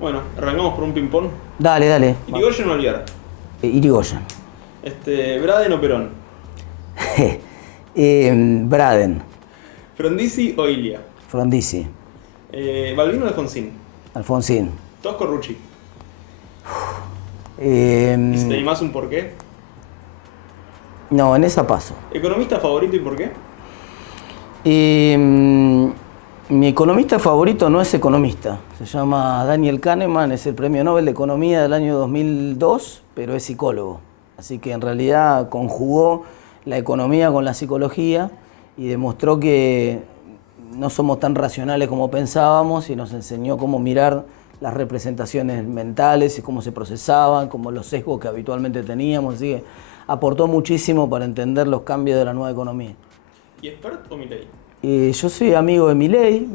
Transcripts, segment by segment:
Bueno, arrancamos por un ping-pong. Dale, dale. ¿Irigoyen o Alvear? Irigoyen. ¿Braden o Perón? Braden. ¿Frondizi o Ilia? Frondizi. ¿Balbino o Alfonsín? Alfonsín. ¿Tosco o Rucci? ¿Y si te Eh, animás un porqué? no, en esa paso. ¿Economista favorito y por qué? Mi economista favorito no es economista. Se llama Daniel Kahneman, es el premio Nobel de Economía del año 2002, pero es psicólogo. Así que en realidad conjugó la economía con la psicología y demostró que no somos tan racionales como pensábamos y nos enseñó cómo mirar las representaciones mentales y cómo se procesaban, como los sesgos que habitualmente teníamos. Así que aportó muchísimo para entender los cambios de la nueva economía. ¿Y Spert o Milei? Yo soy amigo de Milei.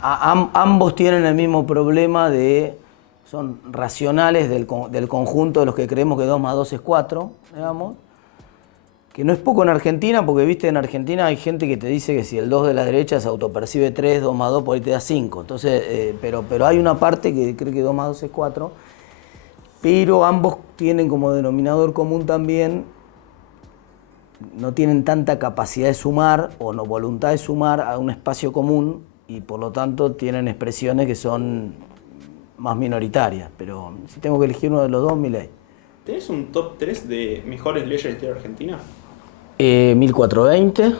Ambos tienen el mismo problema son racionales del conjunto de los que creemos que 2 más 2 es 4, digamos. Que no es poco en Argentina, porque viste, en Argentina hay gente que te dice que si el 2 de la derecha se autopercibe 3, 2 más 2 por ahí te da 5. Entonces, pero hay una parte que cree que 2 más 2 es 4. Pero ambos tienen como denominador común también, no tienen tanta capacidad de sumar o no voluntad de sumar a un espacio común y por lo tanto tienen expresiones que son más minoritarias. Pero si tengo que elegir uno de los dos, Milei. ¿Tenés un top 3 de mejores leyes de la historia argentina? 1420.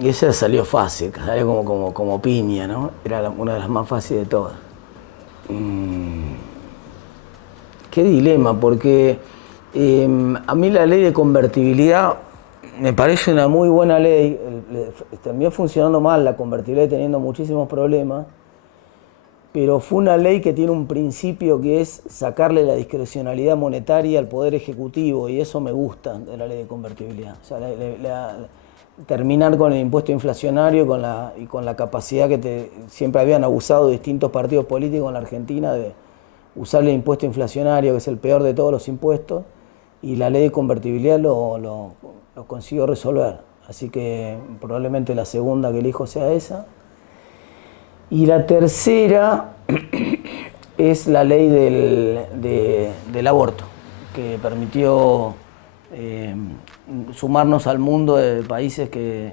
Y esa salió fácil, salió como piña, ¿no? Era una de las más fáciles de todas. Qué dilema, porque a mí la ley de convertibilidad me parece una muy buena ley. Terminó funcionando mal la convertibilidad teniendo muchísimos problemas, pero fue una ley que tiene un principio que es sacarle la discrecionalidad monetaria al Poder Ejecutivo, y eso me gusta de la ley de convertibilidad. O sea, terminar con el impuesto inflacionario y con la capacidad que siempre habían abusado distintos partidos políticos en la Argentina de usar el impuesto inflacionario, que es el peor de todos los impuestos, y la ley de convertibilidad lo consiguió resolver. Así que probablemente la segunda que elijo sea esa. Y la tercera es la ley del aborto, que permitió sumarnos al mundo de países que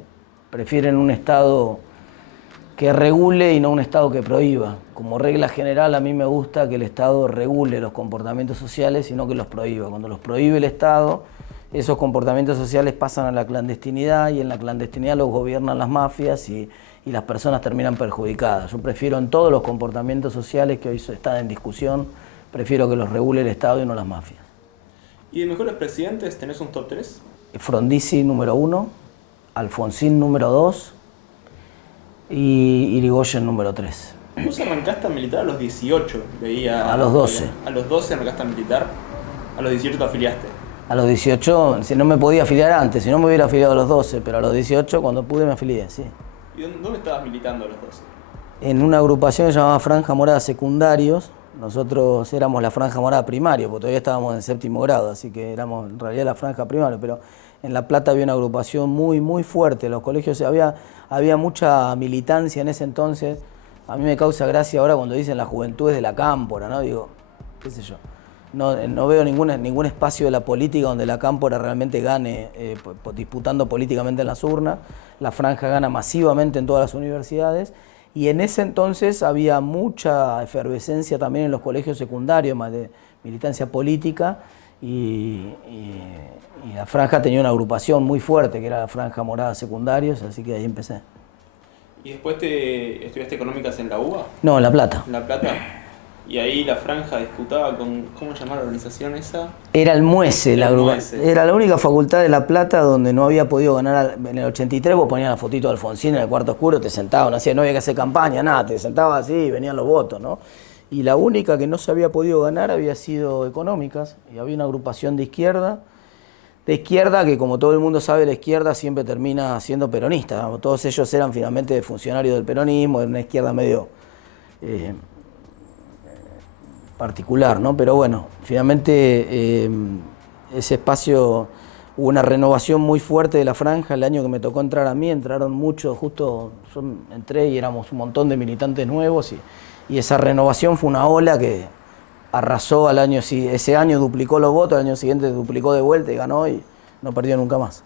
prefieren un Estado que regule y no un Estado que prohíba. Como regla general, a mí me gusta que el Estado regule los comportamientos sociales y no que los prohíba. Cuando los prohíbe el Estado, esos comportamientos sociales pasan a la clandestinidad y en la clandestinidad los gobiernan las mafias y las personas terminan perjudicadas. Yo prefiero en todos los comportamientos sociales que hoy están en discusión, prefiero que los regule el Estado y no las mafias. ¿Y de mejores presidentes tenés un top 3? Frondizi número 1, Alfonsín número 2 y Irigoyen número 3. Vos arrancaste a militar a los 18, veía. A los 12. A los 12 arrancaste a militar, a los 18 te afiliaste. A los 18, si no me podía afiliar antes, si no me hubiera afiliado a los 12, pero a los 18 cuando pude me afilié, sí. ¿Y dónde estabas militando a los 12? En una agrupación que se llamaba Franja Morada Secundarios. Nosotros éramos la Franja Morada Primario, porque todavía estábamos en séptimo grado, así que éramos en realidad la Franja Primario, pero en La Plata había una agrupación muy, muy fuerte. En los colegios había mucha militancia en ese entonces. A mí me causa gracia ahora cuando dicen las juventudes de la cámpora, ¿no? Digo, qué sé yo. No veo ningún espacio de la política donde la cámpora realmente gane disputando políticamente en las urnas. La Franja gana masivamente en todas las universidades. Y en ese entonces había mucha efervescencia también en los colegios secundarios, más de militancia política, y la Franja tenía una agrupación muy fuerte, que era la Franja Morada Secundarios, así que ahí empecé. ¿Y después estudiaste económicas en la UBA? No, en La Plata. En La Plata. Y ahí la Franja disputaba con, ¿cómo se llama la organización esa? Era el Muese, El la Muese. Era la única facultad de La Plata donde no había podido ganar. En el 83 vos ponías la fotito de Alfonsín en el cuarto oscuro, te sentabas, no había que hacer campaña, nada, te sentabas así y venían los votos, ¿no? Y la única que no se había podido ganar había sido Económicas, y había una agrupación de izquierda que, como todo el mundo sabe, la izquierda siempre termina siendo peronista, ¿no? Todos ellos eran finalmente funcionarios del peronismo, de una izquierda medio particular, ¿no? Pero bueno, finalmente ese espacio hubo una renovación muy fuerte de la franja. El año que me tocó entrar a mí, entraron muchos, justo yo entré y éramos un montón de militantes nuevos y esa renovación fue una ola que arrasó al año, ese año duplicó los votos, al año siguiente duplicó de vuelta y ganó y no perdió nunca más.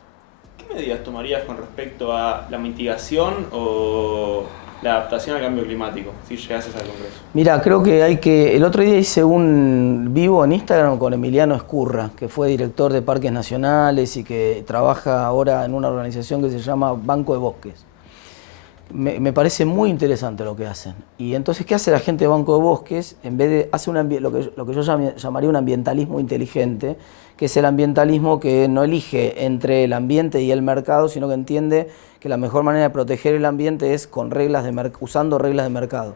¿Qué medidas tomarías con respecto a la mitigación o la adaptación al cambio climático, si llegases al Congreso? Mira, creo que el otro día hice un vivo en Instagram con Emiliano Ezcurra, que fue director de Parques Nacionales y que trabaja ahora en una organización que se llama Banco de Bosques. Me parece muy interesante lo que hacen. Y entonces, ¿qué hace la gente de Banco de Bosques? En vez de hacer lo que yo llamaría un ambientalismo inteligente, que es el ambientalismo que no elige entre el ambiente y el mercado, sino que entiende que la mejor manera de proteger el ambiente es con usando reglas de mercado.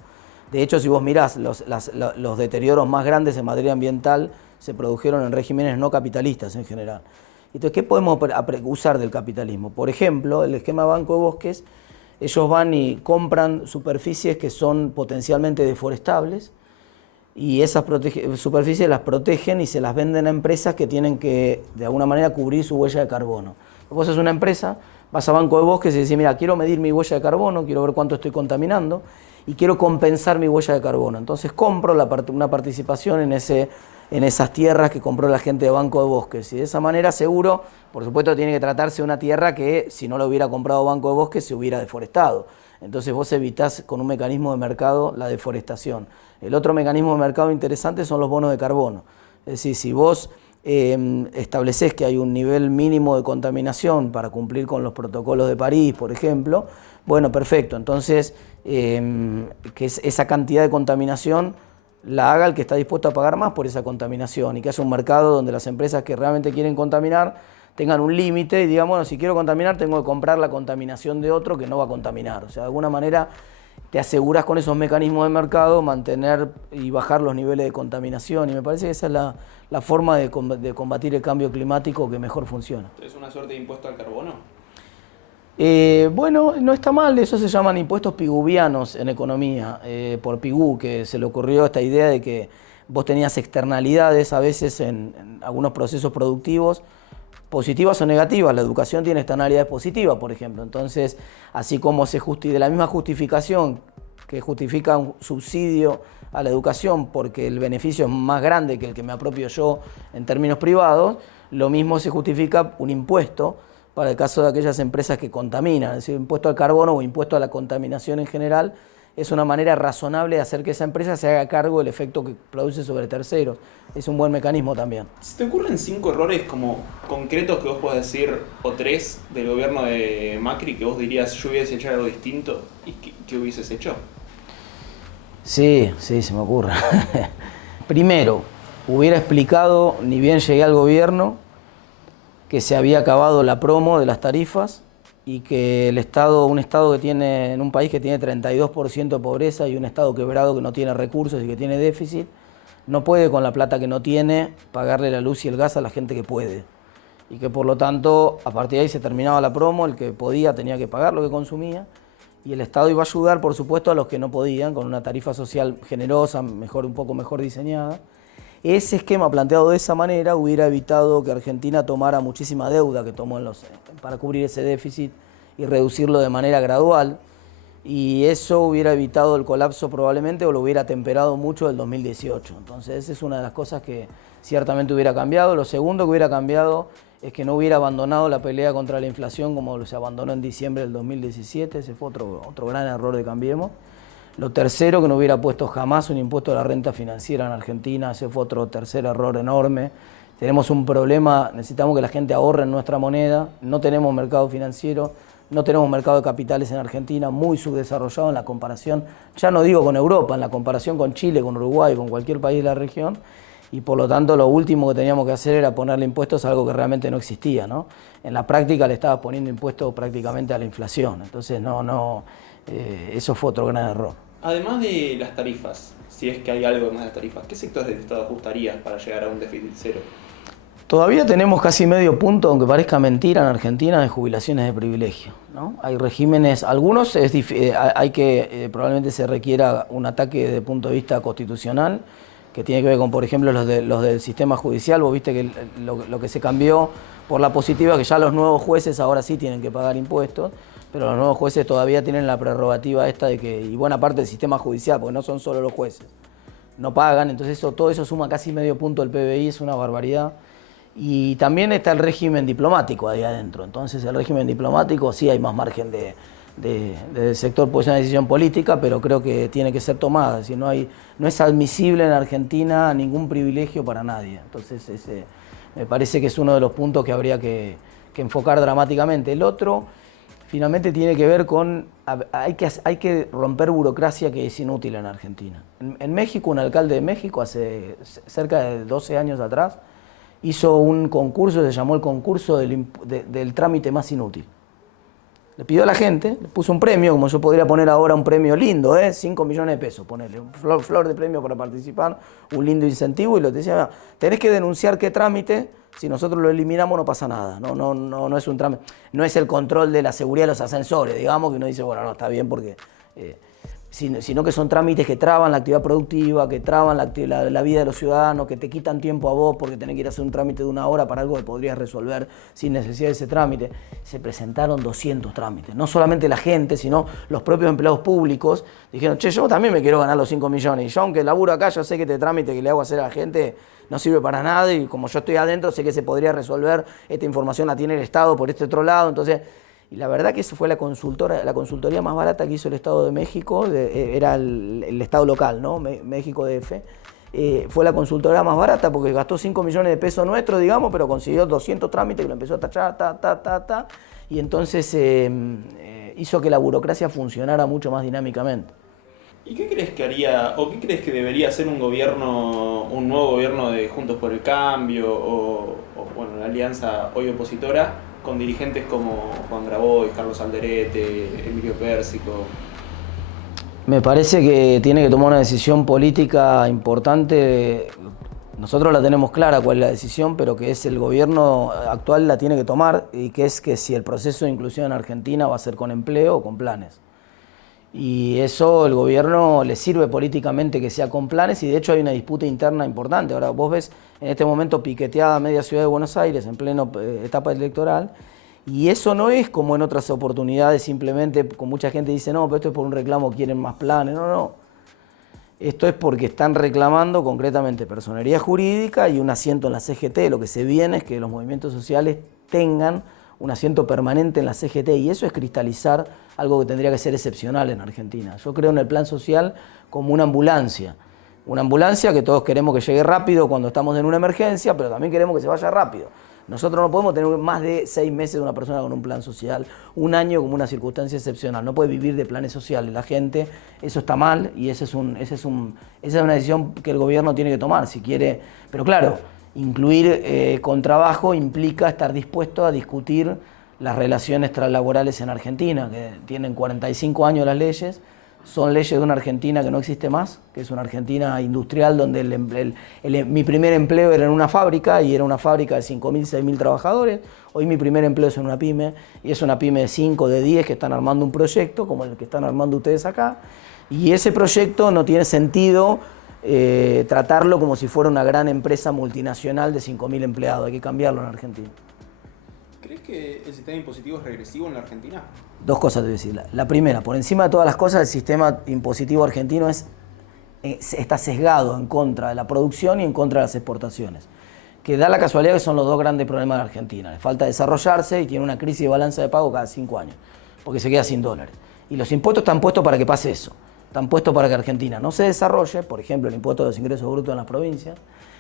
De hecho, si vos mirás, los deterioros más grandes en materia ambiental se produjeron en regímenes no capitalistas en general. Entonces, ¿qué podemos usar del capitalismo? Por ejemplo, el esquema Banco de Bosques, ellos van y compran superficies que son potencialmente deforestables y esas superficies las protegen y se las venden a empresas que tienen que, de alguna manera, cubrir su huella de carbono. Vos sos una empresa, vas a Banco de Bosques y decís, mira, quiero medir mi huella de carbono, quiero ver cuánto estoy contaminando y quiero compensar mi huella de carbono. Entonces compro una participación en esas tierras que compró la gente de Banco de Bosques. Y de esa manera seguro, por supuesto, tiene que tratarse de una tierra que si no lo hubiera comprado Banco de Bosques se hubiera deforestado. Entonces vos evitás con un mecanismo de mercado la deforestación. El otro mecanismo de mercado interesante son los bonos de carbono. Es decir, si vos establecés que hay un nivel mínimo de contaminación para cumplir con los protocolos de París, por ejemplo, bueno, perfecto. Entonces, que esa cantidad de contaminación la haga el que está dispuesto a pagar más por esa contaminación y que haya un mercado donde las empresas que realmente quieren contaminar tengan un límite y digan, bueno, si quiero contaminar tengo que comprar la contaminación de otro que no va a contaminar. O sea, de alguna manera te aseguras con esos mecanismos de mercado mantener y bajar los niveles de contaminación y me parece que esa es la forma de combatir el cambio climático que mejor funciona. ¿Es una suerte de impuesto al carbono? Bueno, no está mal, eso se llaman impuestos piguvianos en economía, por Pigou, que se le ocurrió esta idea de que vos tenías externalidades a veces en algunos procesos productivos, positivas o negativas. La educación tiene externalidades positivas, por ejemplo. Entonces, así como de la misma justificación que justifica un subsidio a la educación porque el beneficio es más grande que el que me apropio yo en términos privados, lo mismo se justifica un impuesto para el caso de aquellas empresas que contaminan. Es decir, impuesto al carbono o impuesto a la contaminación en general es una manera razonable de hacer que esa empresa se haga cargo del efecto que produce sobre terceros. Es un buen mecanismo también. ¿Se te ocurren 5 errores como concretos que vos podés decir, o 3 del gobierno de Macri que vos dirías yo hubiese hecho algo distinto y qué hubieses hecho? Sí, se me ocurre. Primero, hubiera explicado, ni bien llegué al gobierno, que se había acabado la promo de las tarifas y que un estado que tiene, en un país que tiene 32% de pobreza y un estado quebrado que no tiene recursos y que tiene déficit, no puede con la plata que no tiene pagarle la luz y el gas a la gente que puede. Y que por lo tanto, a partir de ahí se terminaba la promo, el que podía tenía que pagar lo que consumía y el Estado iba a ayudar, por supuesto, a los que no podían, con una tarifa social generosa, un poco mejor diseñada. Ese esquema planteado de esa manera hubiera evitado que Argentina tomara muchísima deuda que tomó para cubrir ese déficit y reducirlo de manera gradual. Y eso hubiera evitado el colapso probablemente o lo hubiera temperado mucho del 2018. Entonces esa es una de las cosas que ciertamente hubiera cambiado. Lo segundo que hubiera cambiado es que no hubiera abandonado la pelea contra la inflación como se abandonó en diciembre del 2017. Ese fue otro gran error de Cambiemos. Lo tercero, que no hubiera puesto jamás un impuesto a la renta financiera en Argentina. Ese fue otro tercer error enorme. Tenemos un problema, necesitamos que la gente ahorre en nuestra moneda. No tenemos mercado financiero, no tenemos mercado de capitales en Argentina, muy subdesarrollado en la comparación, ya no digo con Europa, en la comparación con Chile, con Uruguay, con cualquier país de la región. Y por lo tanto lo último que teníamos que hacer era ponerle impuestos a algo que realmente no existía, ¿no? En la práctica le estabas poniendo impuestos prácticamente a la inflación. Entonces eso fue otro gran error. Además de las tarifas, si es que hay algo más de tarifas, ¿qué sectores del Estado ajustarías para llegar a un déficit cero? Todavía tenemos casi medio punto, aunque parezca mentira, en Argentina de jubilaciones de privilegio, ¿no? Hay regímenes, algunos probablemente se requiera un ataque desde el punto de vista constitucional, que tiene que ver con, por ejemplo, los del sistema judicial. Vos viste que lo que se cambió por la positiva que ya los nuevos jueces ahora sí tienen que pagar impuestos, pero los nuevos jueces todavía tienen la prerrogativa esta de que, y buena parte del sistema judicial, porque no son solo los jueces, no pagan, entonces todo eso suma casi medio punto del PBI, es una barbaridad. Y también está el régimen diplomático ahí adentro, entonces el régimen diplomático sí hay más margen del sector, puede ser una decisión política, pero creo que tiene que ser tomada, es decir, no es admisible en Argentina ningún privilegio para nadie, entonces me parece que es uno de los puntos que habría que enfocar dramáticamente. El otro, finalmente, tiene que ver con, hay que romper burocracia que es inútil en Argentina. En México, un alcalde de México, hace cerca de 12 años atrás, hizo un concurso, se llamó el concurso del trámite más inútil. Le pidió a la gente, le puso un premio, como yo podría poner ahora un premio lindo, 5 millones de pesos, ponerle flor de premio para participar, un lindo incentivo, y lo decía, tenés que denunciar qué trámite, si nosotros lo eliminamos no pasa nada, no es un trámite, no es el control de la seguridad de los ascensores, digamos, que uno dice, bueno, no, está bien porque... sino que son trámites que traban la actividad productiva, que traban la vida de los ciudadanos, que te quitan tiempo a vos porque tenés que ir a hacer un trámite de 1 hora para algo que podrías resolver sin necesidad de ese trámite. Se presentaron 200 trámites, no solamente la gente, sino los propios empleados públicos. Dijeron, che, yo también me quiero ganar los 5 millones, y yo aunque laburo acá, yo sé que este trámite que le hago hacer a la gente no sirve para nada, y como yo estoy adentro, sé que se podría resolver, esta información la tiene el Estado por este otro lado, entonces... Y la verdad que esa fue la consultoría más barata que hizo el Estado de México, era el Estado local, ¿no? México DF. Fue la consultoría más barata porque gastó 5 millones de pesos nuestros, digamos, pero consiguió 200 trámites que lo empezó a tachar, y entonces hizo que la burocracia funcionara mucho más dinámicamente. ¿Y qué crees que haría, o qué crees que debería hacer un nuevo gobierno de Juntos por el Cambio, o bueno, la alianza hoy opositora, con dirigentes como Juan Grabois, Carlos Alderete, Emilio Pérsico? Me parece que tiene que tomar una decisión política importante. Nosotros la tenemos clara cuál es la decisión, pero que es el gobierno actual la tiene que tomar, y que es que si el proceso de inclusión en Argentina va a ser con empleo o con planes. Y eso el gobierno le sirve políticamente que sea con planes, y de hecho hay una disputa interna importante. Ahora vos ves en este momento piqueteada media ciudad de Buenos Aires en plena etapa electoral, y eso no es como en otras oportunidades, simplemente con mucha gente dice, no, pero esto es por un reclamo, quieren más planes. No. Esto es porque están reclamando concretamente personería jurídica y un asiento en la CGT. Lo que se viene es que los movimientos sociales tengan un asiento permanente en la CGT, y eso es cristalizar algo que tendría que ser excepcional en Argentina. Yo creo en el plan social como una ambulancia que todos queremos que llegue rápido cuando estamos en una emergencia, pero también queremos que se vaya rápido. Nosotros no podemos tener más de 6 meses de una persona con un plan social, 1 año como una circunstancia excepcional. No puede vivir de planes sociales la gente, eso está mal, y esa es una decisión que el gobierno tiene que tomar si quiere. Pero claro, incluir con trabajo implica estar dispuesto a discutir las relaciones translaborales en Argentina, que tienen 45 años las leyes, son leyes de una Argentina que no existe más, que es una Argentina industrial donde mi primer empleo era en una fábrica, y era una fábrica de 5.000, 6.000 trabajadores. Hoy mi primer empleo es en una pyme, y es una pyme de 5, de 10 que están armando un proyecto como el que están armando ustedes acá, y ese proyecto no tiene sentido tratarlo como si fuera una gran empresa multinacional de 5.000 empleados. Hay que cambiarlo en Argentina. ¿Crees que el sistema impositivo es regresivo en la Argentina? 2 cosas te voy a decir. La primera, por encima de todas las cosas, el sistema impositivo argentino está sesgado en contra de la producción y en contra de las exportaciones, que da la casualidad que son los 2 grandes problemas de Argentina. Le falta desarrollarse, y tiene una crisis de balanza de pago cada 5 años, porque se queda sin dólares. Y los impuestos están puestos para que pase eso. Están puestos para que Argentina no se desarrolle, por ejemplo, el impuesto de los ingresos brutos en las provincias,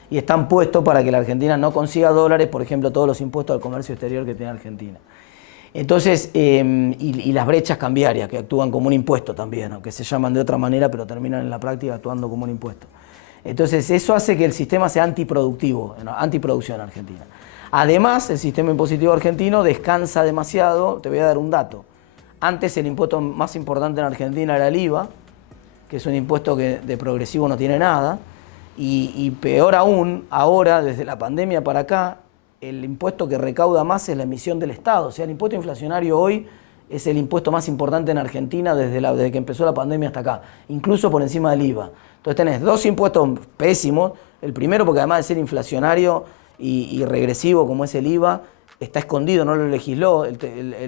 y están puestos para que la Argentina no consiga dólares, por ejemplo, todos los impuestos al comercio exterior que tiene Argentina. Entonces, y las brechas cambiarias, que actúan como un impuesto también, aunque se llaman de otra manera, pero terminan en la práctica actuando como un impuesto. Entonces, eso hace que el sistema sea antiproductivo, antiproducción en Argentina. Además, el sistema impositivo argentino descansa demasiado. Te voy a dar un dato. Antes el impuesto más importante en Argentina era el IVA, que es un impuesto que de progresivo no tiene nada, y peor aún, ahora, desde la pandemia para acá, el impuesto que recauda más es la emisión del Estado. O sea, el impuesto inflacionario hoy es el impuesto más importante en Argentina desde que empezó la pandemia hasta acá, incluso por encima del IVA. Entonces tenés 2 impuestos pésimos. El primero porque además de ser inflacionario y regresivo como es el IVA, está escondido, no lo legisló,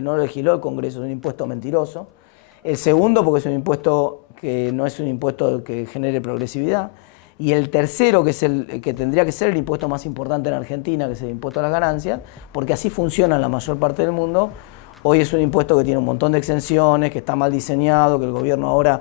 no lo legisló el Congreso, es un impuesto mentiroso. El segundo, porque es un impuesto que no es un impuesto que genere progresividad. Y el tercero, que es el que tendría que ser el impuesto más importante en Argentina, que es el impuesto a las ganancias, porque así funciona en la mayor parte del mundo. Hoy es un impuesto que tiene un montón de exenciones, que está mal diseñado, que el gobierno ahora,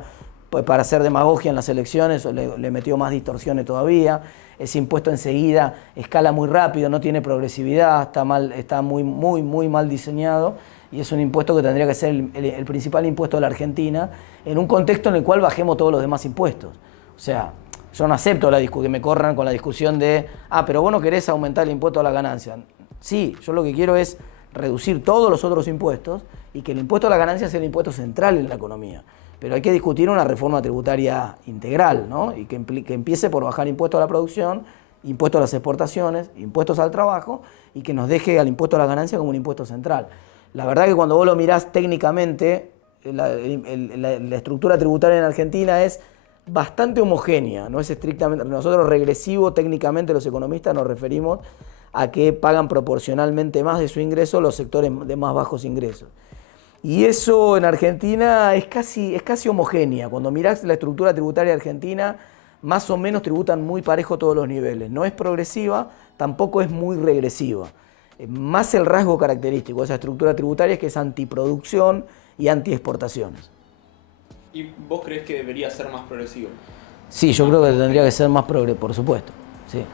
pues, para hacer demagogia en las elecciones, le metió más distorsiones todavía. Ese impuesto enseguida escala muy rápido, no tiene progresividad, está muy mal diseñado. Y es un impuesto que tendría que ser el principal impuesto de la Argentina, en un contexto en el cual bajemos todos los demás impuestos. O sea, yo no acepto que me corran con la discusión de, pero vos no querés aumentar el impuesto a la ganancia. Sí, yo lo que quiero es reducir todos los otros impuestos y que el impuesto a la ganancia sea el impuesto central en la economía. Pero hay que discutir una reforma tributaria integral, ¿no? Y que empiece por bajar impuestos a la producción, impuestos a las exportaciones, impuestos al trabajo, y que nos deje al impuesto a la ganancia como un impuesto central. La verdad que cuando vos lo mirás técnicamente, la estructura tributaria en Argentina es bastante homogénea, no es estrictamente. Nosotros regresivo, técnicamente los economistas nos referimos a que pagan proporcionalmente más de su ingreso los sectores de más bajos ingresos. Y eso en Argentina es casi homogénea. Cuando mirás la estructura tributaria argentina, más o menos tributan muy parejo todos los niveles. No es progresiva, tampoco es muy regresiva. Más el rasgo característico de esa estructura tributaria es que es antiproducción y antiexportaciones. ¿Y vos creés que debería ser más progresivo? Sí, yo creo que tendría que ser más progresivo, por supuesto. Sí.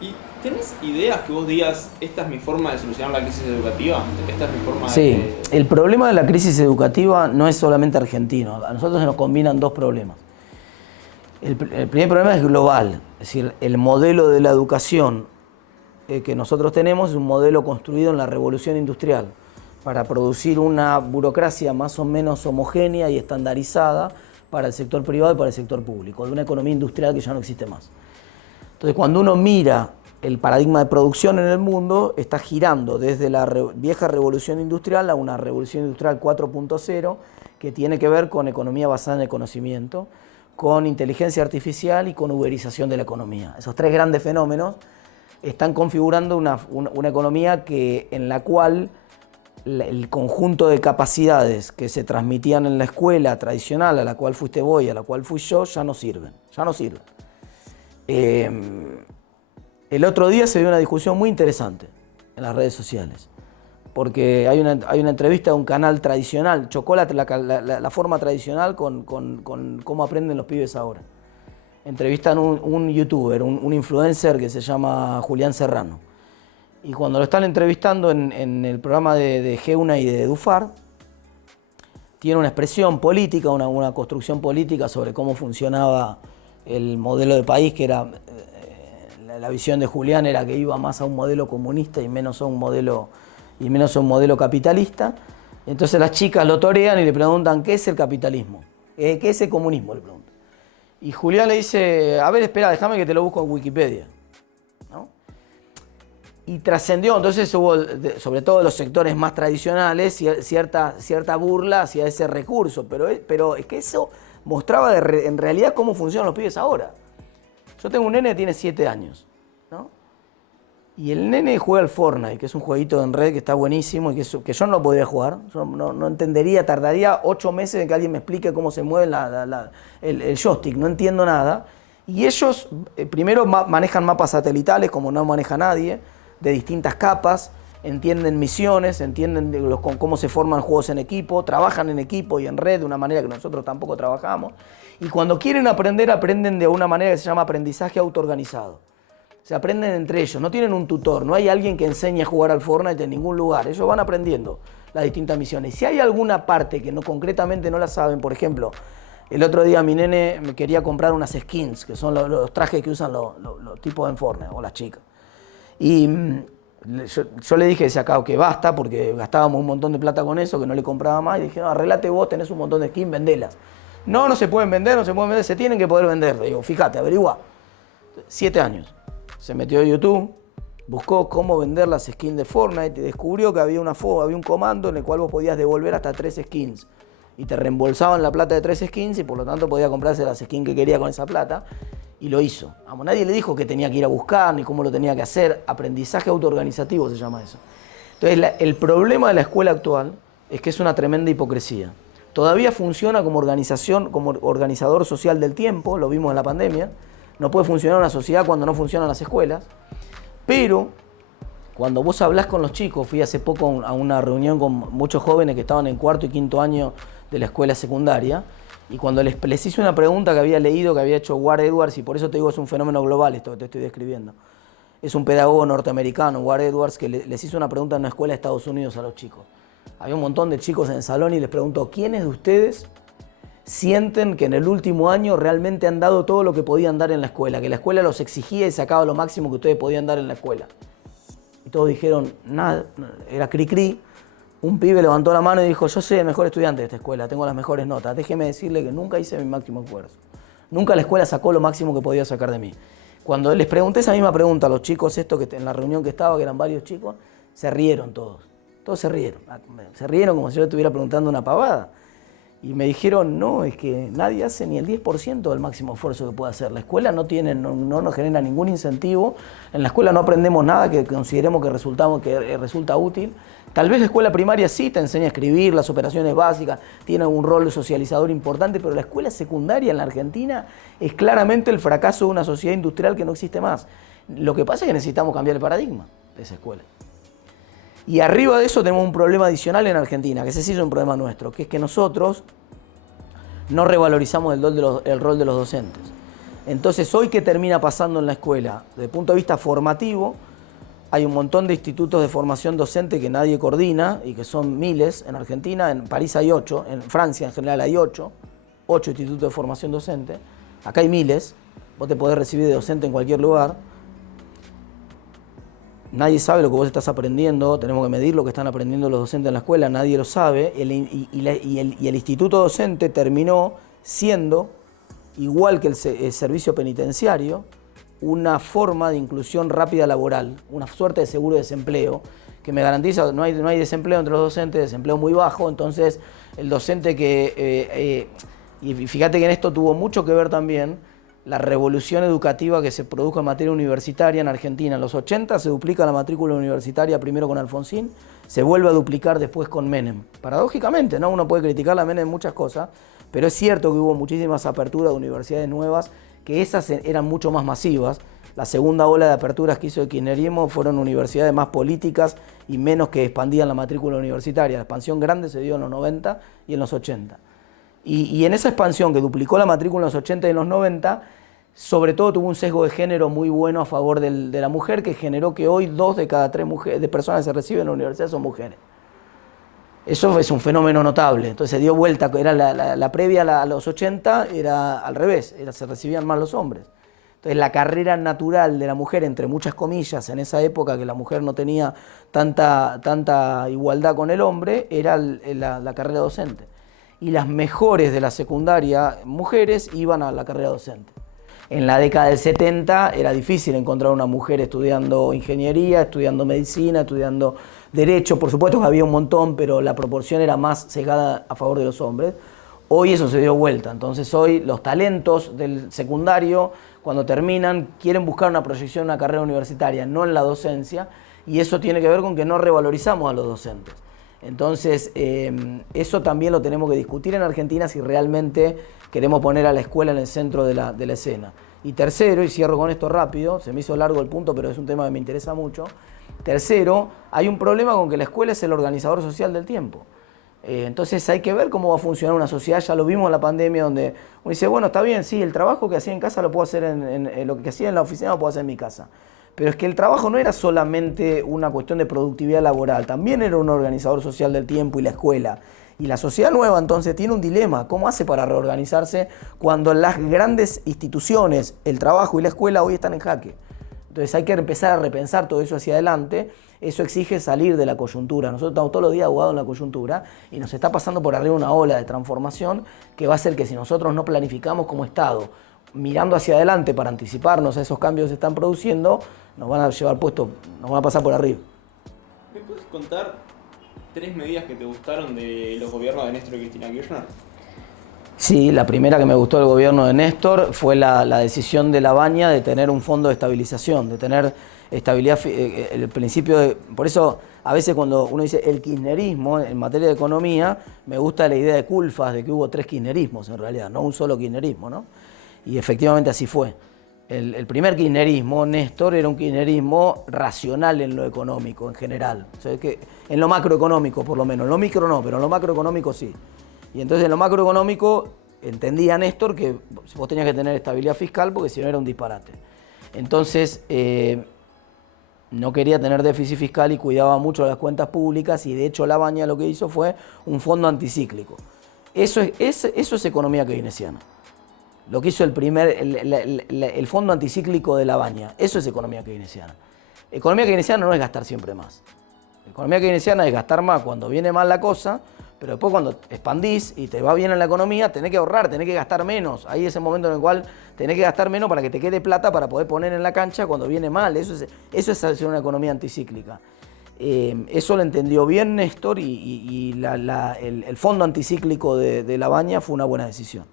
¿Y tenés ideas que vos digas, esta es mi forma de solucionar la crisis educativa? ¿Esta es mi forma Sí, el problema de la crisis educativa no es solamente argentino. A nosotros se nos combinan dos problemas. El primer problema es global. Es decir, el modelo de la educación que nosotros tenemos es un modelo construido en la revolución industrial para producir una burocracia más o menos homogénea y estandarizada para el sector privado y para el sector público, de una economía industrial que ya no existe más. Entonces, cuando uno mira el paradigma de producción en el mundo, está girando desde la vieja revolución industrial a una revolución industrial 4.0 que tiene que ver con economía basada en el conocimiento, con inteligencia artificial y con uberización de la economía. Esos tres grandes fenómenos están configurando una economía en la cual el conjunto de capacidades que se transmitían en la escuela tradicional, a la cual fuiste vos y a la cual fui yo, ya no sirven. El otro día se dio una discusión muy interesante en las redes sociales, porque hay una entrevista de un canal tradicional, chocó la forma tradicional con cómo aprenden los pibes ahora. Entrevistan un youtuber, un influencer que se llama Julián Serrano. Y cuando lo están entrevistando en el programa de Geuna y de Dufar, tiene una expresión política, una construcción política sobre cómo funcionaba el modelo de país, que era, la visión de Julián era que iba más a un modelo comunista y menos a un modelo capitalista. Entonces las chicas lo torean y le preguntan, ¿qué es el capitalismo? ¿Qué es el comunismo? Le preguntan. Y Julián le dice, a ver, espera, déjame que te lo busco en Wikipedia. Y trascendió, entonces hubo, sobre todo en los sectores más tradicionales, cierta burla hacia ese recurso, pero es que eso mostraba en realidad cómo funcionan los pibes ahora. Yo tengo un nene que tiene 7 años, ¿no? Y el nene juega al Fortnite, que es un jueguito en red que está buenísimo y que yo no lo podría jugar. Yo no entendería, tardaría 8 meses en que alguien me explique cómo se mueve el joystick, no entiendo nada. Y ellos primero manejan mapas satelitales como no maneja nadie, de distintas capas, entienden misiones, entienden cómo se forman juegos en equipo, trabajan en equipo y en red de una manera que nosotros tampoco trabajamos. Y cuando quieren aprender, aprenden de una manera que se llama aprendizaje autoorganizado. Se aprenden entre ellos, no tienen un tutor, no hay alguien que enseñe a jugar al Fortnite en ningún lugar. Ellos van aprendiendo las distintas misiones. Si hay alguna parte que concretamente no la saben, por ejemplo, el otro día mi nene me quería comprar unas skins, que son los trajes que usan los tipos en Fortnite, o las chicas. Y yo le dije que basta, porque gastábamos un montón de plata con eso, que no le compraba más. Y dije, no, arreglate vos, tenés un montón de skins, vendelas. No se pueden vender, se tienen que poder vender. Le digo, fíjate, averigua. 7 años. Se metió a YouTube, buscó cómo vender las skins de Fortnite y descubrió que había un comando en el cual vos podías devolver hasta 3 skins. Y te reembolsaban la plata de 3 skins y por lo tanto podía comprarse las skins que quería con esa plata. y lo hizo. Vamos, nadie le dijo que tenía que ir a buscar ni cómo lo tenía que hacer. Aprendizaje autoorganizativo se llama eso. Entonces, el problema de la escuela actual es que es una tremenda hipocresía. Todavía funciona como organización, como organizador social del tiempo, lo vimos en la pandemia. No puede funcionar una sociedad cuando no funcionan las escuelas. Pero cuando vos hablás con los chicos, fui hace poco a una reunión con muchos jóvenes que estaban en cuarto y quinto año de la escuela secundaria, y cuando les hice una pregunta que había leído, que había hecho Ward Edwards, y por eso te digo es un fenómeno global esto que te estoy describiendo. Es un pedagogo norteamericano, Ward Edwards, que les hizo una pregunta en una escuela de Estados Unidos a los chicos. Había un montón de chicos en el salón y les preguntó, ¿quiénes de ustedes sienten que en el último año realmente han dado todo lo que podían dar en la escuela? Que la escuela los exigía y sacaba lo máximo que ustedes podían dar en la escuela. Y todos dijeron, nada, era cri-cri. Un pibe levantó la mano y dijo, yo soy el mejor estudiante de esta escuela, tengo las mejores notas. Déjeme decirle que nunca hice mi máximo esfuerzo. Nunca la escuela sacó lo máximo que podía sacar de mí. Cuando les pregunté esa misma pregunta a los chicos, que en la reunión que estaba, que eran varios chicos, se rieron todos. Todos se rieron. Se rieron como si yo le estuviera preguntando una pavada. Y me dijeron, no, es que nadie hace ni el 10% del máximo esfuerzo que puede hacer. La escuela no nos genera ningún incentivo. En la escuela no aprendemos nada que consideremos que resulta útil. Tal vez la escuela primaria sí te enseña a escribir, las operaciones básicas, tiene un rol socializador importante, pero la escuela secundaria en la Argentina es claramente el fracaso de una sociedad industrial que no existe más. Lo que pasa es que necesitamos cambiar el paradigma de esa escuela. Y arriba de eso tenemos un problema adicional en Argentina, que ese sí es un problema nuestro, que es que nosotros no revalorizamos el rol de los docentes. Entonces, hoy, ¿qué termina pasando en la escuela? Desde el punto de vista formativo, hay un montón de institutos de formación docente que nadie coordina y que son miles en Argentina. En París hay 8, en Francia en general hay 8 institutos de formación docente. Acá hay miles, vos te podés recibir de docente en cualquier lugar. Nadie sabe lo que vos estás aprendiendo, tenemos que medir lo que están aprendiendo los docentes en la escuela, nadie lo sabe. Y el instituto docente terminó siendo, igual que el servicio penitenciario, una forma de inclusión rápida laboral, una suerte de seguro de desempleo, que me garantiza, no hay desempleo entre los docentes, desempleo muy bajo, entonces el docente y fíjate que en esto tuvo mucho que ver también la revolución educativa que se produjo en materia universitaria en Argentina. En los 80 se duplica la matrícula universitaria primero con Alfonsín, se vuelve a duplicar después con Menem. Paradójicamente, ¿no? Uno puede criticar a Menem en muchas cosas, pero es cierto que hubo muchísimas aperturas de universidades nuevas, que esas eran mucho más masivas. La segunda ola de aperturas que hizo el kirchnerismo fueron universidades más políticas y menos que expandían la matrícula universitaria. La expansión grande se dio en los 90 y en los 80. Y en esa expansión que duplicó la matrícula en los 80 y en los 90, sobre todo tuvo un sesgo de género muy bueno a favor de la mujer, que generó que hoy 2 de cada 3 personas que se reciben en la universidad son mujeres. Eso es un fenómeno notable. Entonces se dio vuelta, era la previa a los 80 era al revés, se recibían más los hombres. Entonces la carrera natural de la mujer, entre muchas comillas, en esa época que la mujer no tenía tanta igualdad con el hombre, era la carrera docente. Y las mejores de la secundaria, mujeres, iban a la carrera docente. En la década del 70 era difícil encontrar una mujer estudiando ingeniería, estudiando medicina, estudiando derecho. Por supuesto que había un montón, pero la proporción era más cegada a favor de los hombres. Hoy eso se dio vuelta. Entonces hoy los talentos del secundario, cuando terminan, quieren buscar una proyección en una carrera universitaria, no en la docencia. Y eso tiene que ver con que no revalorizamos a los docentes. Entonces, eso también lo tenemos que discutir en Argentina si realmente queremos poner a la escuela en el centro de la escena. Y tercero, y cierro con esto rápido, se me hizo largo el punto, pero es un tema que me interesa mucho. Tercero, hay un problema con que la escuela es el organizador social del tiempo. Entonces hay que ver cómo va a funcionar una sociedad. Ya lo vimos en la pandemia, donde uno dice, bueno, está bien, sí, el trabajo que hacía en casa lo puedo hacer lo que hacía en la oficina lo puedo hacer en mi casa. Pero es que el trabajo no era solamente una cuestión de productividad laboral, también era un organizador social del tiempo y la escuela. Y la sociedad nueva entonces tiene un dilema, ¿cómo hace para reorganizarse cuando las grandes instituciones, el trabajo y la escuela hoy están en jaque? Entonces hay que empezar a repensar todo eso hacia adelante. Eso exige salir de la coyuntura. Nosotros estamos todos los días ahogados en la coyuntura y nos está pasando por arriba una ola de transformación que va a hacer que si nosotros no planificamos como Estado, mirando hacia adelante para anticiparnos a esos cambios que se están produciendo, nos van a llevar puesto, nos van a pasar por arriba. ¿Me puedes contar 3 medidas que te gustaron de los gobiernos de Néstor y Cristina Kirchner? Sí, la primera que me gustó del gobierno de Néstor fue la decisión de La Baña de tener un fondo de estabilización, de tener estabilidad, el principio de... Por eso, a veces cuando uno dice el kirchnerismo, en materia de economía, me gusta la idea de Culfas, de que hubo 3 kirchnerismos en realidad, no un solo kirchnerismo, ¿no? Y efectivamente así fue. El primer kirchnerismo, Néstor, era un kirchnerismo racional en lo económico, en general. O sea, que en lo macroeconómico, por lo menos. En lo micro no, pero en lo macroeconómico sí. Y entonces en lo macroeconómico entendía Néstor que vos tenías que tener estabilidad fiscal porque si no era un disparate. Entonces no quería tener déficit fiscal y cuidaba mucho las cuentas públicas y de hecho La Baña lo que hizo fue un fondo anticíclico. Eso es economía keynesiana. Lo que hizo el fondo anticíclico de La Baña, eso es economía keynesiana. Economía keynesiana no es gastar siempre más. Economía keynesiana es gastar más cuando viene mal la cosa, pero después cuando expandís y te va bien en la economía, tenés que ahorrar, tenés que gastar menos. Ahí es el momento en el cual tenés que gastar menos para que te quede plata para poder poner en la cancha cuando viene mal. Eso es hacer una economía anticíclica. Eso lo entendió bien Néstor y el fondo anticíclico de La Baña fue una buena decisión.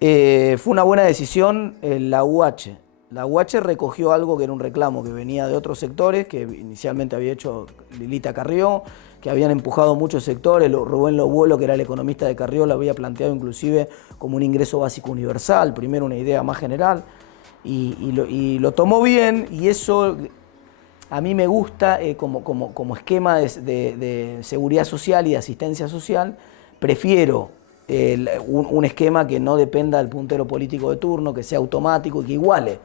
Fue una buena decisión la UH. La UH recogió algo que era un reclamo que venía de otros sectores, que inicialmente había hecho Lilita Carrió, que habían empujado muchos sectores. Rubén Lobuelo, que era el economista de Carrió, lo había planteado inclusive como un ingreso básico universal, primero una idea más general, y lo tomó bien, y eso a mí me gusta como esquema de seguridad social y de asistencia social. Prefiero un esquema que no dependa del puntero político de turno, que sea automático y que iguale.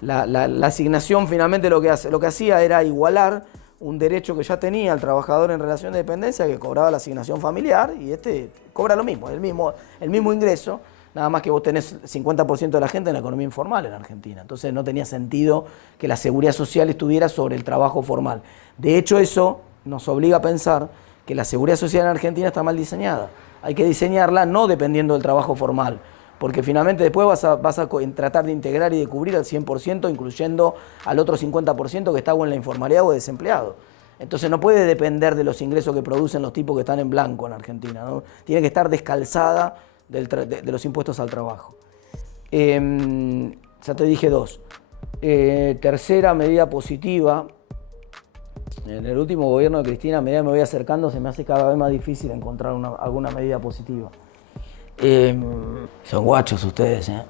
La asignación finalmente lo que hacía era igualar un derecho que ya tenía el trabajador en relación de dependencia, que cobraba la asignación familiar, y este cobra lo mismo, el mismo ingreso, nada más que vos tenés 50% de la gente en la economía informal en Argentina. Entonces no tenía sentido que la seguridad social estuviera sobre el trabajo formal. De hecho, eso nos obliga a pensar que la seguridad social en Argentina está mal diseñada. Hay que diseñarla no dependiendo del trabajo formal, porque finalmente después vas a tratar de integrar y de cubrir al 100%, incluyendo al otro 50% que está o en la informalidad o desempleado. Entonces no puede depender de los ingresos que producen los tipos que están en blanco en Argentina, ¿no? Tiene que estar descalzada de los impuestos al trabajo. Ya te dije 2. Tercera medida positiva. En el último gobierno de Cristina, a medida que me voy acercando, se me hace cada vez más difícil encontrar alguna medida positiva. Son guachos ustedes, ¿eh?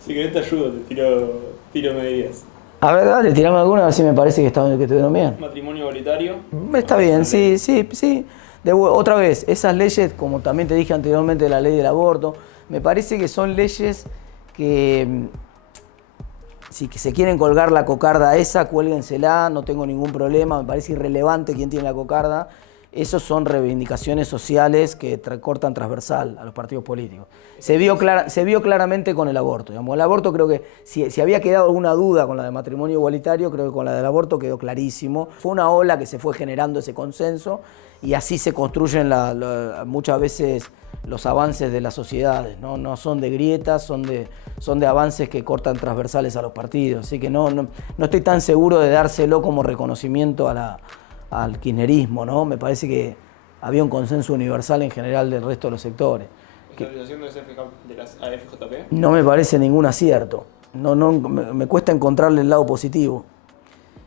Si querés te ayudo, te tiro medidas. A ver, dale, tirame alguna, a ver si me parece que estuvieron bien. Matrimonio igualitario. Está bien, sí. Otra vez, esas leyes, como también te dije anteriormente, la ley del aborto, me parece que son leyes que... Si se quieren colgar la cocarda esa, cuélguensela, no tengo ningún problema, me parece irrelevante quién tiene la cocarda. Esos son reivindicaciones sociales que cortan transversal a los partidos políticos. Se vio claramente con el aborto. Digamos. El aborto creo que, si había quedado alguna duda con la de matrimonio igualitario, creo que con la del aborto quedó clarísimo. Fue una ola que se fue generando ese consenso y así se construyen muchas veces los avances de las sociedades, ¿no? No son de grietas, son de avances que cortan transversales a los partidos. Así que no estoy tan seguro de dárselo como reconocimiento al kirchnerismo, ¿no? Me parece que había un consenso universal en general del resto de los sectores. ¿Estabilización de las AFJP? No me parece ningún acierto. Me cuesta encontrarle el lado positivo.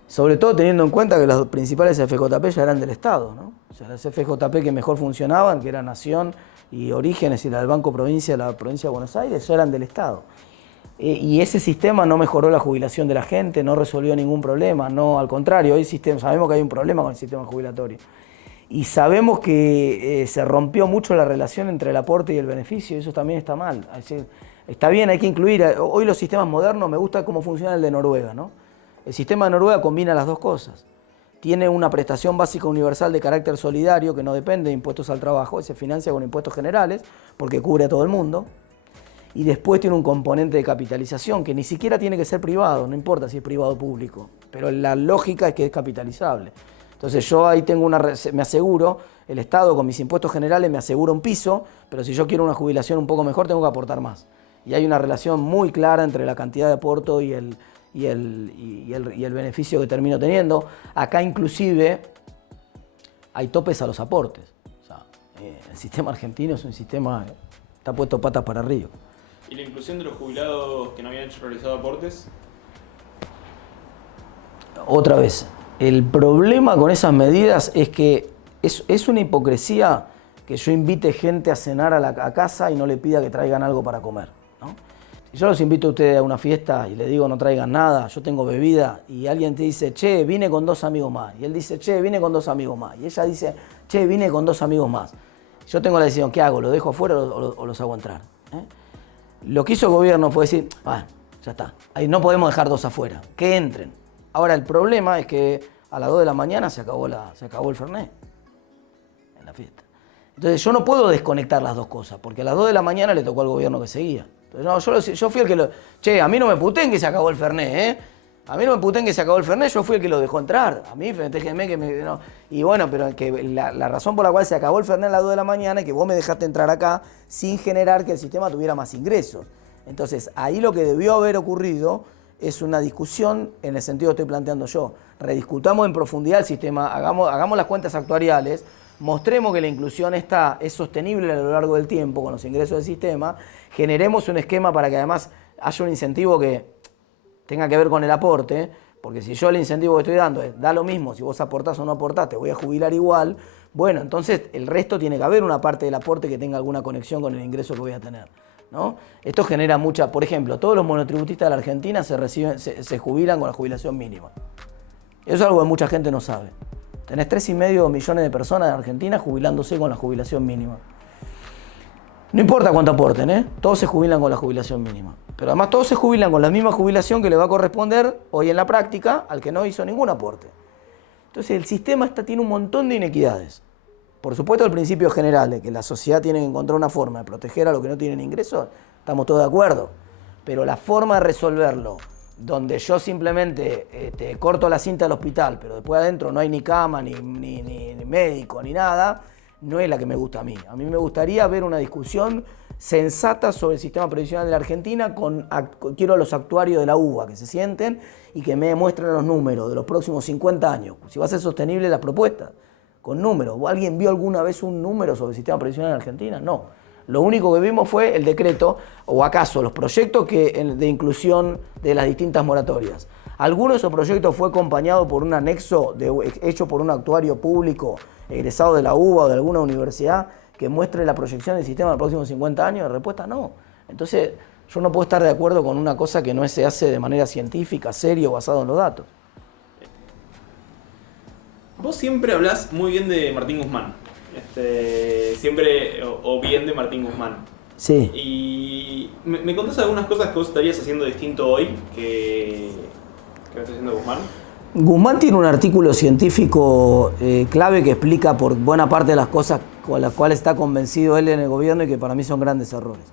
Sobre todo teniendo en cuenta que las principales FJP ya eran del Estado, ¿no? O sea, las FJP que mejor funcionaban, que era Nación y Orígenes y la del Banco Provincia, la provincia de Buenos Aires, ya eran del Estado. Y ese sistema no mejoró la jubilación de la gente, no resolvió ningún problema, no, al contrario, sabemos que hay un problema con el sistema jubilatorio. Y sabemos que se rompió mucho la relación entre el aporte y el beneficio, y eso también está mal. Está bien, hay que incluir, hoy los sistemas modernos, me gusta cómo funciona el de Noruega, ¿no? El sistema de Noruega combina las dos cosas. Tiene una prestación básica universal de carácter solidario que no depende de impuestos al trabajo, se financia con impuestos generales porque cubre a todo el mundo. Y después tiene un componente de capitalización que ni siquiera tiene que ser privado, no importa si es privado o público, pero la lógica es que es capitalizable. Entonces yo ahí me aseguro, el Estado con mis impuestos generales me asegura un piso, pero si yo quiero una jubilación un poco mejor tengo que aportar más. Y hay una relación muy clara entre la cantidad de aporto y el beneficio que termino teniendo. Acá inclusive hay topes a los aportes. O sea, El sistema argentino es un sistema, está puesto patas para arriba. ¿Y la inclusión de los jubilados que no habían realizado aportes? Otra vez, el problema con esas medidas es que es una hipocresía que yo invite gente a cenar a casa y no le pida que traigan algo para comer, ¿no? Si yo los invito a ustedes a una fiesta y le digo no traigan nada, yo tengo bebida, y alguien te dice, che, vine con 2 amigos más, y él dice, che, vine con 2 amigos más, y ella dice, che, vine con 2 amigos más. Yo tengo la decisión, ¿qué hago? ¿Lo dejo afuera o los hago entrar? Lo que hizo el gobierno fue decir, ya está, ahí no podemos dejar 2 afuera, que entren. Ahora el problema es que a las 2 de la mañana se acabó el Fernet en la fiesta. Entonces yo no puedo desconectar las dos cosas, porque a las 2 de la mañana le tocó al gobierno que seguía. Entonces, no, yo fui el que che, a mí no me puten que se acabó el Fernet, ¿eh? A mí no me puten que se acabó el Fernet, yo fui el que lo dejó entrar. A mí, déjenme que me... No. Y bueno, pero que la razón por la cual se acabó el Fernet a las 2 de la mañana es que vos me dejaste entrar acá sin generar que el sistema tuviera más ingresos. Entonces, ahí lo que debió haber ocurrido es una discusión en el sentido que estoy planteando yo. Rediscutamos en profundidad el sistema, hagamos las cuentas actuariales, mostremos que la inclusión es sostenible a lo largo del tiempo con los ingresos del sistema, generemos un esquema para que además haya un incentivo que tenga que ver con el aporte, porque si yo el incentivo que estoy dando da lo mismo, si vos aportás o no aportás, te voy a jubilar igual, bueno, entonces el resto tiene que haber una parte del aporte que tenga alguna conexión con el ingreso que voy a tener, ¿no? Esto genera mucha, por ejemplo, todos los monotributistas de la Argentina se jubilan con la jubilación mínima. Eso es algo que mucha gente no sabe. Tenés 3,5 millones de personas en Argentina jubilándose con la jubilación mínima. No importa cuánto aporten, todos se jubilan con la jubilación mínima. Pero además todos se jubilan con la misma jubilación que le va a corresponder hoy en la práctica al que no hizo ningún aporte. Entonces el sistema tiene un montón de inequidades. Por supuesto el principio general de que la sociedad tiene que encontrar una forma de proteger a los que no tienen ingresos, estamos todos de acuerdo. Pero la forma de resolverlo, donde yo simplemente corto la cinta del hospital, pero después adentro no hay ni cama, ni médico, ni nada, no es la que me gusta a mí. A mí me gustaría ver una discusión sensata sobre el sistema previsional de la Argentina. Quiero a los actuarios de la UBA que se sienten y que me muestren los números de los próximos 50 años, si va a ser sostenible las propuestas, con números. ¿Alguien vio alguna vez un número sobre el sistema previsional en Argentina? No. Lo único que vimos fue el decreto, o acaso los proyectos de inclusión de las distintas moratorias. Alguno de esos proyectos fue acompañado por un anexo hecho por un actuario público egresado de la UBA o de alguna universidad que muestre la proyección del sistema en los próximos 50 años. La respuesta no. Entonces yo no puedo estar de acuerdo con una cosa que no se hace de manera científica, serio, basado en los datos. Vos siempre hablás muy bien de Martín Guzmán. Siempre, o bien de Martín Guzmán. Sí. Y me contás algunas cosas que vos estarías haciendo distinto hoy que está haciendo Guzmán. Guzmán tiene un artículo científico clave que explica por buena parte de las cosas con las cuales está convencido él en el gobierno y que para mí son grandes errores.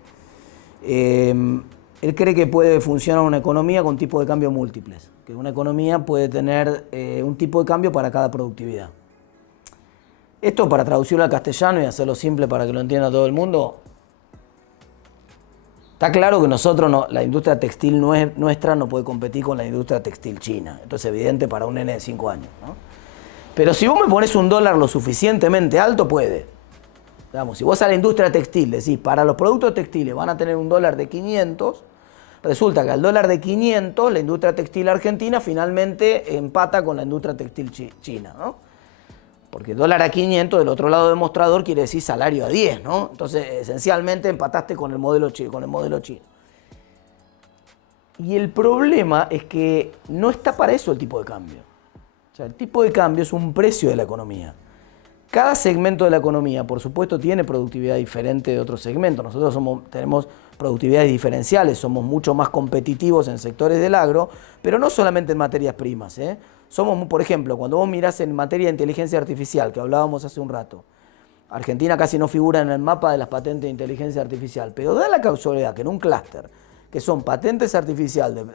Él cree que puede funcionar una economía con tipos de cambio múltiples, que una economía puede tener un tipo de cambio para cada productividad. Esto, para traducirlo al castellano y hacerlo simple para que lo entienda todo el mundo, está claro que nosotros, la industria textil nuestra no puede competir con la industria textil china. Esto es evidente para un nene de 5 años, ¿no? Pero si vos me pones un dólar lo suficientemente alto, puede. Digamos, si vos a la industria textil decís, para los productos textiles van a tener un dólar de 500, resulta que al dólar de 500 la industria textil argentina finalmente empata con la industria textil china, ¿no? Porque dólar a 500 del otro lado del mostrador quiere decir salario a 10, ¿no? Entonces, esencialmente empataste con el modelo chino. Y el problema es que no está para eso el tipo de cambio. O sea, el tipo de cambio es un precio de la economía. Cada segmento de la economía, por supuesto, tiene productividad diferente de otros segmentos. Nosotros tenemos productividades diferenciales, somos mucho más competitivos en sectores del agro, pero no solamente en materias primas, Somos, por ejemplo, cuando vos mirás en materia de inteligencia artificial, que hablábamos hace un rato, Argentina casi no figura en el mapa de las patentes de inteligencia artificial, pero da la casualidad que en un clúster, que son patentes artificiales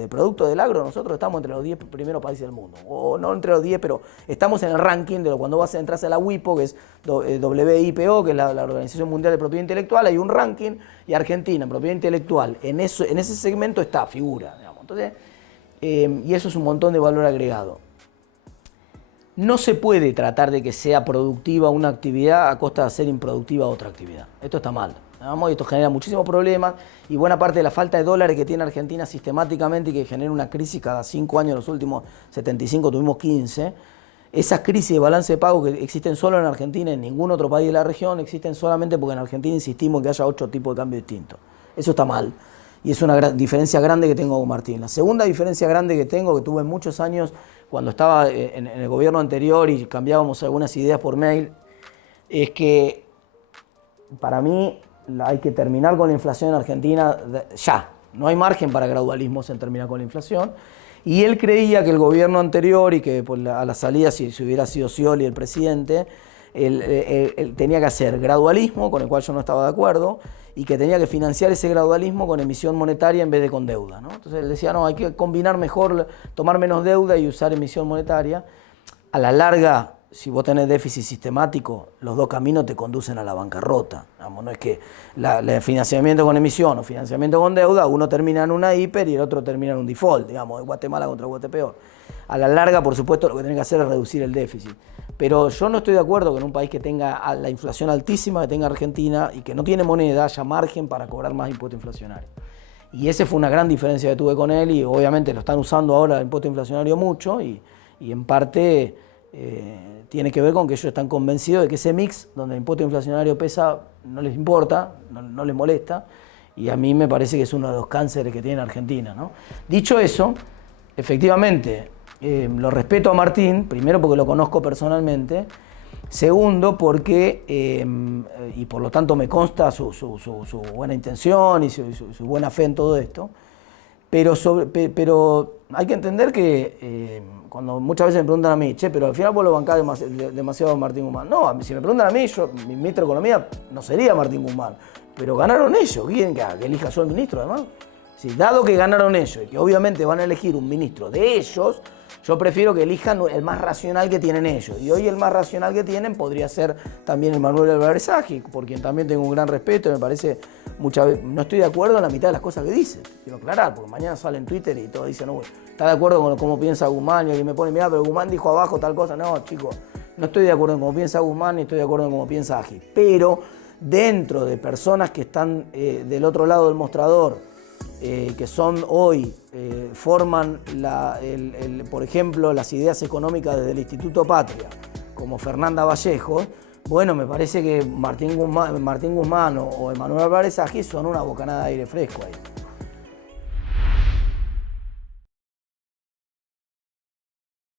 de productos del agro, nosotros estamos entre los 10 primeros países del mundo. O no entre los 10, pero estamos en el ranking de cuando vas a entrar a la WIPO, que es WIPO, que es la Organización Mundial de Propiedad Intelectual, hay un ranking, y Argentina en propiedad intelectual, en ese segmento figura, digamos. Entonces, y eso es un montón de valor agregado. No se puede tratar de que sea productiva una actividad a costa de hacer improductiva otra actividad. Esto está mal. ¿No? Y esto genera muchísimos problemas y buena parte de la falta de dólares que tiene Argentina sistemáticamente y que genera una crisis cada 5 años, los últimos 75 tuvimos 15. Esas crisis de balance de pago que existen solo en Argentina y en ningún otro país de la región, existen solamente porque en Argentina insistimos en que haya 8 tipos de cambio distintos. Eso está mal. Y es una diferencia grande que tengo con Martín. La segunda diferencia grande que tengo, que tuve muchos años cuando estaba en el gobierno anterior y cambiábamos algunas ideas por mail, es que para mí hay que terminar con la inflación en Argentina ya. No hay margen para gradualismos en terminar con la inflación. Y él creía que el gobierno anterior y que a la salida, si hubiera sido Scioli el presidente, él tenía que hacer gradualismo, con el cual yo no estaba de acuerdo, y que tenía que financiar ese gradualismo con emisión monetaria en vez de con deuda, ¿no? Entonces él decía, no, hay que combinar mejor, tomar menos deuda y usar emisión monetaria. A la larga, si vos tenés déficit sistemático, los dos caminos te conducen a la bancarrota. Digamos, no es que el financiamiento con emisión o financiamiento con deuda, uno termina en una hiper y el otro termina en un default, digamos, de Guatemala contra Guatepeor. A la larga, por supuesto, lo que tenés que hacer es reducir el déficit. Pero yo no estoy de acuerdo que en un país que tenga la inflación altísima, que tenga Argentina, y que no tiene moneda, haya margen para cobrar más impuesto inflacionario. Y esa fue una gran diferencia que tuve con él, y obviamente lo están usando ahora el impuesto inflacionario mucho, y en parte tiene que ver con que ellos están convencidos de que ese mix, donde el impuesto inflacionario pesa, no les importa, no les molesta, y a mí me parece que es uno de los cánceres que tiene Argentina, ¿no? Dicho eso, efectivamente, lo respeto a Martín, primero porque lo conozco personalmente, segundo porque, y por lo tanto me consta su buena intención y su buena fe en todo esto, pero hay que entender que cuando muchas veces me preguntan a mí, che, pero al final vos lo bancás demasiado a Martín Guzmán. No, si me preguntan a mí, mi ministro de Economía no sería Martín Guzmán, pero ganaron ellos, ¿quieren que elija yo el ministro además? Si dado que ganaron ellos y que obviamente van a elegir un ministro de ellos, yo prefiero que elijan el más racional que tienen ellos. Y hoy el más racional que tienen podría ser también Emanuel Álvarez Aggi, por quien también tengo un gran respeto. Me parece, muchas veces, no estoy de acuerdo en la mitad de las cosas que dice. Quiero aclarar, porque mañana sale en Twitter y todos dicen, no, está de acuerdo con cómo piensa Guzmán. Y alguien me pone, mirá, pero Guzmán dijo abajo tal cosa. No, chicos, no estoy de acuerdo en cómo piensa Guzmán ni estoy de acuerdo en cómo piensa Aggi. Pero dentro de personas que están del otro lado del mostrador, que son hoy, forman, por ejemplo, las ideas económicas desde el Instituto Patria, como Fernanda Vallejo, bueno, me parece que Martín Guzmán o Emanuel Álvarez Aggi son una bocanada de aire fresco ahí.